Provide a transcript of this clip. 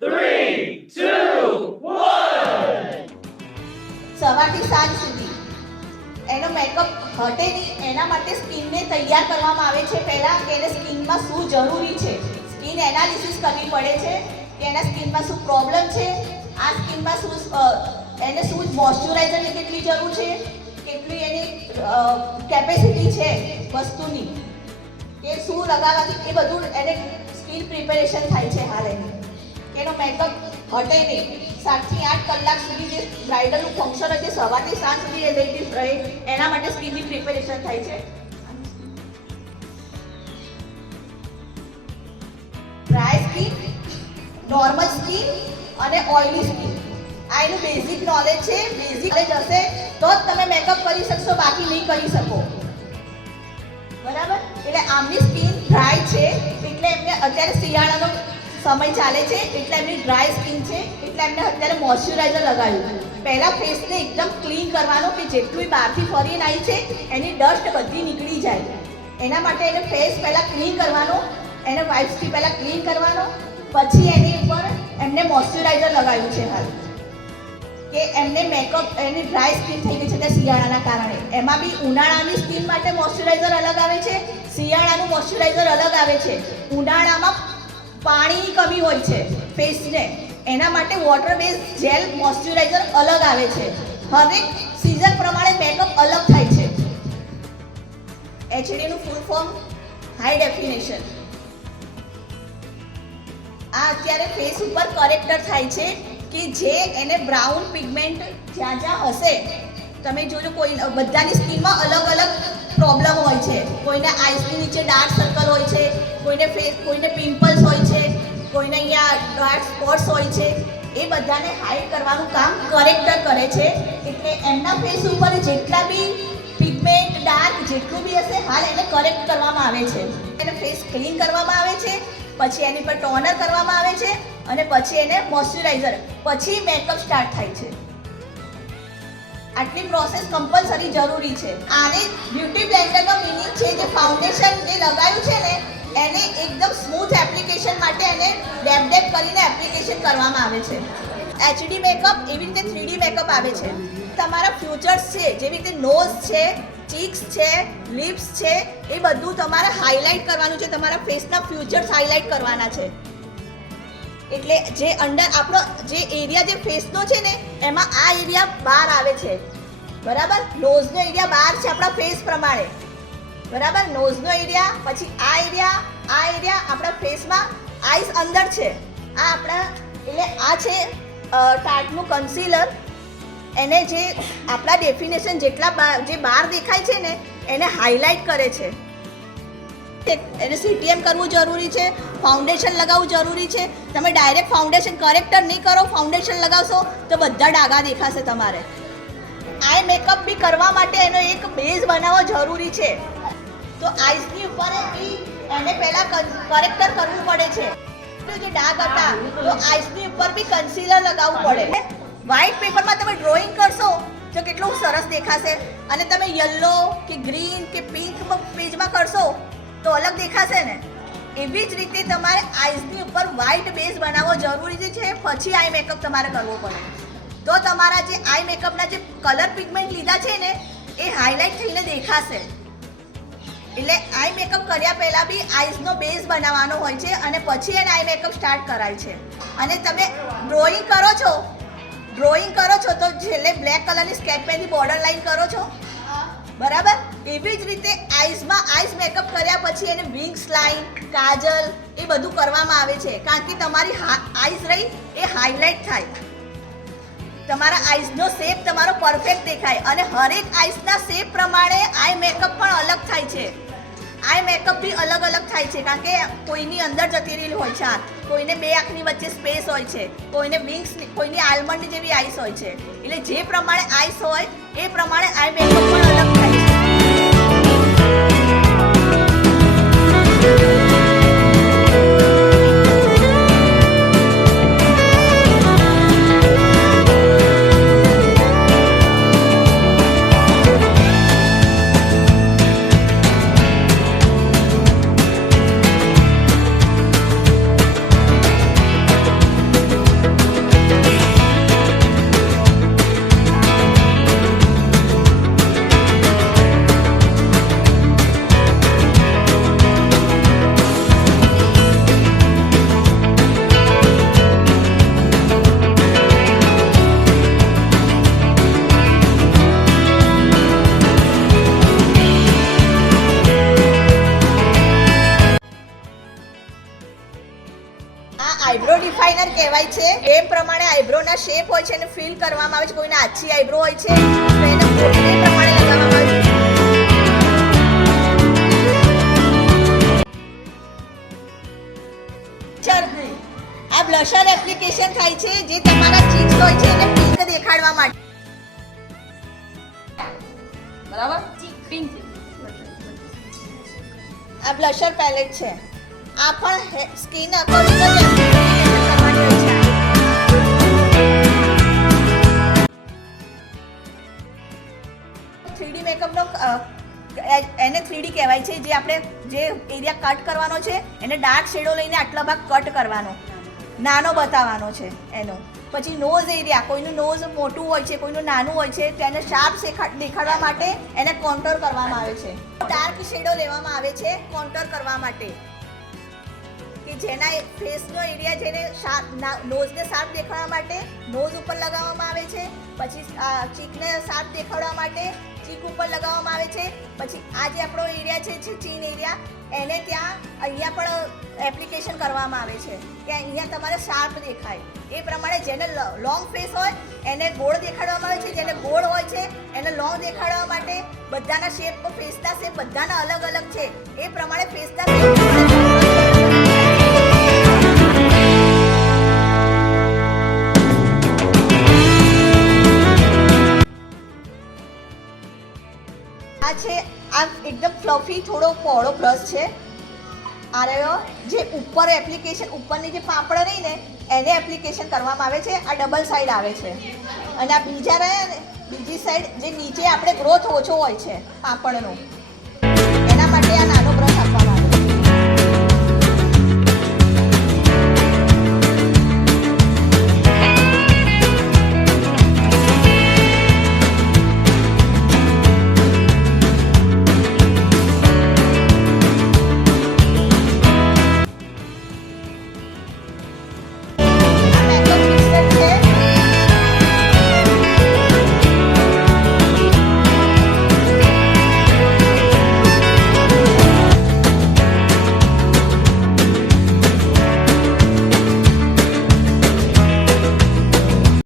3, 2, 1. સવારથી સાંજ સુધી એનો મેકઅપ હટે નહીં એના માટે સ્કિનને તૈયાર કરવામાં આવે છે પહેલાં કે એને સ્કિનમાં શું જરૂરી છે. સ્કિન એનાલિસિસ કરવી પડે છે કે એના સ્કિનમાં શું પ્રોબ્લેમ છે, આ સ્કિનમાં શું એને શું મોઇશ્ચરાઇઝરની કેટલી જરૂર છે, કેટલી એની કેપેસિટી છે વસ્તુની, કે શું લગાવવાથી એ બધું એને સ્કિન પ્રિપેરેશન થાય છે હાલ એની કે એનો મેકઅપ હટે નહીં. 7 થી 8 કલાક સુધી જે બ્રાઇડલનું ફંક્શન હોય છે સવારથી સાંજ સુધી એ લેડીઝ રહે એના માટે સ્કિનની પ્રિપેરેશન થાય છે. ડ્રાય સ્કિન, નોર્મલ સ્કિન અને ઓઇલી સ્કિન, આ એનું બેઝિક નોલેજ છે. બેઝિક નોલેજ હશે તો જ તમે મેકઅપ કરી શકશો, બાકી નહીં કરી શકો. બરાબર? એટલે આમની સ્કિન ડ્રાય છે એટલે એમને અત્યારે શિયાળાનો સમય ચાલે છે એટલે એમની ડ્રાય સ્કિન છે એટલે એમને અત્યારે મોઇશ્ચરાઇઝર લગાવ્યું. પહેલાં ફેસને એકદમ ક્લીન કરવાનો કે જેટલું બહારથી ફરીને આવી છે એની ડસ્ટ બધી નીકળી જાય. એના માટે એને ફેસ પહેલાં ક્લીન કરવાનો, એને વાઇપ્સથી પહેલાં ક્લીન કરવાનો, પછી એની ઉપર એમને મોઇશ્ચરાઇઝર લગાવ્યું છે હાલ કે એમને મેકઅપ એની ડ્રાય સ્કિન થઈ ગઈ છે તે શિયાળાના કારણે. એમાં બી ઉનાળાની સ્કિન માટે મોઇશ્ચરાઇઝર અલગ આવે છે, શિયાળાનું મોઇશ્ચરાઇઝર અલગ આવે છે. ઉનાળામાં પાણીની કમી હોય છે ફેસને, એના માટે વોટર બેઝ જેલ મોઇશ્ચરાઇઝર અલગ આવે છે. હરેક સિઝન પ્રમાણે મેકઅપ અલગ થાય છે. એચડીનું ફૂલ ફોર્મ હાઈ ડેફિનેશન. આ અત્યારે ફેસ ઉપર કરેક્ટર થાય છે કે જે એને બ્રાઉન પિગમેન્ટ જ્યાં જ્યાં હશે, તમે જોજો કોઈ બધાની સ્કિનમાં અલગ અલગ પ્રોબ્લેમ હોય છે. કોઈને આઈસની નીચે ડાર્ક સર્કલ હોય છે, કોઈને પિમ્પલ્સ હોય છે, કોઈને અહીંયા ડાર્ક સ્પોટ્સ હોય છે. એ બધાને હાઇડ કરવાનું કામ કરેક્ટર કરે છે. એટલે એમના ફેસ ઉપર જેટલા બી પિગમેન્ટ ડાર્ક જેટલું બી હશે હાલ એને કરેક્ટ કરવામાં આવે છે. એને ફેસ ક્લીન કરવામાં આવે છે, પછી એની પર ટોનર કરવામાં આવે છે અને પછી એને મોઇશ્ચરાઇઝર, પછી મેકઅપ સ્ટાર્ટ થાય છે. આટલી પ્રોસેસ કમ્પલસરી જરૂરી છે. આને બ્યુટી બ્લેન્ડરનો મિનિંગ છે જે ફાઉન્ડેશન જે લગાવ્યું છે ને એને એકદમ સ્મૂથ એપ્લિકેશન માટે એને ડેપ કરીને એપ્લિકેશન કરવામાં આવે છે. એચડી મેકઅપ એવી રીતે 3D મેકઅપ આવે છે. તમારા ફ્યુચર્સ છે જેવી રીતે નોઝ છે, ચીક્સ છે, લિપ્સ છે, એ બધું તમારે હાઇલાઇટ કરવાનું છે. તમારા ફેસના ફ્યુચર્સ હાઇલાઇટ કરવાના છે. એટલે જે અંડર આપણો જે એરિયા જે ફેસનો છે ને એમાં આ એરિયા બહાર આવે છે. બરાબર? નોઝનો એરિયા બહાર છે આપણા ફેસ પ્રમાણે. બરાબર? નોઝનો એરિયા, પછી આ એરિયા આપણા ફેસમાં, આઈસ અંદર છે. આ આપણા એટલે આ છે ટાટનું કન્સીલર. એને જે આપણા ડેફિનેશન જેટલા જે બહાર દેખાય છે ને એને હાઇલાઇટ કરે છે. એને સીટીએમ કરવું જરૂરી છે, ફાઉન્ડેશન લગાવવું જરૂરી છે. તમે ડાયરેક્ટ ફાઉન્ડેશન કરેક્ટર નહીં કરો, ફાઉન્ડેશન લગાવશો તો બધા ડાઘા દેખાશે તમારે. આઈ મેકઅપ બી કરવા માટે એનો એક બેઝ બનાવવો જરૂરી છે. તો આઈસની ઉપર બી એને પહેલાં કરેક્ટર કરવું પડે છે. જે ડાઘ હતા તો આઈસની ઉપર બી કન્સીલર લગાવવું પડે. વ્હાઇટ પેપરમાં તમે ડ્રોઈંગ કરશો તો કેટલું સરસ દેખાશે, અને તમે યલો કે ગ્રીન કે પિંક પેજમાં કરશો તો અલગ દેખાશે ને. એવી જ રીતે તમારે આઈસની ઉપર વ્હાઇટ બેઝ બનાવવો જરૂરી છે, પછી આઈ મેકઅપ તમારે કરવો પડે. તો તમારા જે આઈ મેકઅપના જે કલર પિગમેન્ટ લીધા છે ને એ હાઇલાઇટ થઈને દેખાશે. એટલે આઈ મેકઅપ કર્યા પહેલાં બી આઈસનો બેઝ બનાવવાનો હોય છે અને પછી એને આઈ મેકઅપ સ્ટાર્ટ કરાય છે. અને તમે ડ્રોઈંગ કરો છો તો છેલ્લે બ્લેક કલરની સ્કેચ પેનથી બોર્ડર લાઈન કરો છો. બરાબર? એવી જ રીતે આઈસ મેકઅપ કર્યા પછી એને વિંગ્સ લાઈન, કાજલ એ બધું કરવામાં આવે છે. કારણ કે તમારી આઈસ રહી એ હાઇલાઇટ થાય, તમારા આઈસનો શેપ તમારો પરફેક્ટ દેખાય. અને હરેક આઈસના શેપ પ્રમાણે આઈ મેકઅપ પણ અલગ થાય છે. આઈ મેકઅપ બી અલગ અલગ થાય છે કારણ કે કોઈની અંદર જતી રહેલી હોય છે, કોઈને બે આંખની વચ્ચે સ્પેસ હોય છે, કોઈને વિંગ્સ, કોઈની આલમંડ જેવી આઈસ હોય છે. એટલે જે પ્રમાણે આઈસ હોય એ પ્રમાણે આઈ મેકઅપ પણ અલગ થાય છે. આઈબ્રો ડિફાઇનર કહેવાય છે. એ પ્રમાણે આઈબ્રોના શેપ હોય છે અને ફિલ કરવામાં આવે છે. કોઈને આછી આઈબ્રો હોય છે તો એને એ પ્રમાણે લગાવવામાં આવે છે. આ બ્લશર એપ્લિકેશન થાય છે જે તમારા ચીક્સ હોય છે એને પિંક દેખાડવા માટે. બરાબર? આ બ્લશર પેલેટ છે. આ પણ સ્કિન અકોર્ડિંગ જ એપ્લિકેશન કરવાની હોય છે. 3D મેકઅપનો એને 3D કહેવાય છે. જે આપણે જે એરિયા કટ કરવાનો છે એને ડાર્ક શેડો લઈને આટલા ભાગ કટ કરવાનો, નાનો બતાવવાનો છે એનો. પછી નોઝ એરિયા, કોઈનું નોઝ મોટું હોય છે, કોઈનું નાનું હોય છે, તેને શાર્પ દેખાડવા માટે એને કોન્ટોર કરવામાં આવે છે. ડાર્ક શેડો લેવામાં આવે છે કોન્ટોર કરવા માટે, કે જેના ફેસનો એરિયા જેને નોઝને શાર્પ દેખાડવા માટે નોઝ ઉપર લગાવવામાં આવે છે. પછી ચીકને શાર્પ દેખાડવા માટે ચીક ઉપર લગાવવામાં આવે છે. પછી આ જે આપણો એરિયા છે ચીન એરિયા, એને ત્યાં અહીંયા પણ એપ્લિકેશન કરવામાં આવે છે કે અહીંયા તમારે શાર્પ દેખાય. એ પ્રમાણે જેને લોંગ ફેસ હોય એને ગોળ દેખાડવામાં આવે છે, જેને ગોળ હોય છે એને લોંગ દેખાડવા માટે. બધાના શેપ, ફેસના શેપ બધાના અલગ અલગ છે. એ પ્રમાણે ફેસના શેપ આ છે. આ એકદમ ફ્લફી થોડો પહોળો બ્રશ છે. આ રહ્યો જે ઉપર એપ્લિકેશન, ઉપરની જે પાપડ રહી ને એને એપ્લિકેશન કરવામાં આવે છે. આ ડબલ સાઈડ આવે છે. અને આ બીજા રહ્યા ને, બીજી સાઈડ જે નીચે આપણે ગ્રોથ ઓછો હોય છે પાપડનો, એના માટે આ નાનો બ્રશ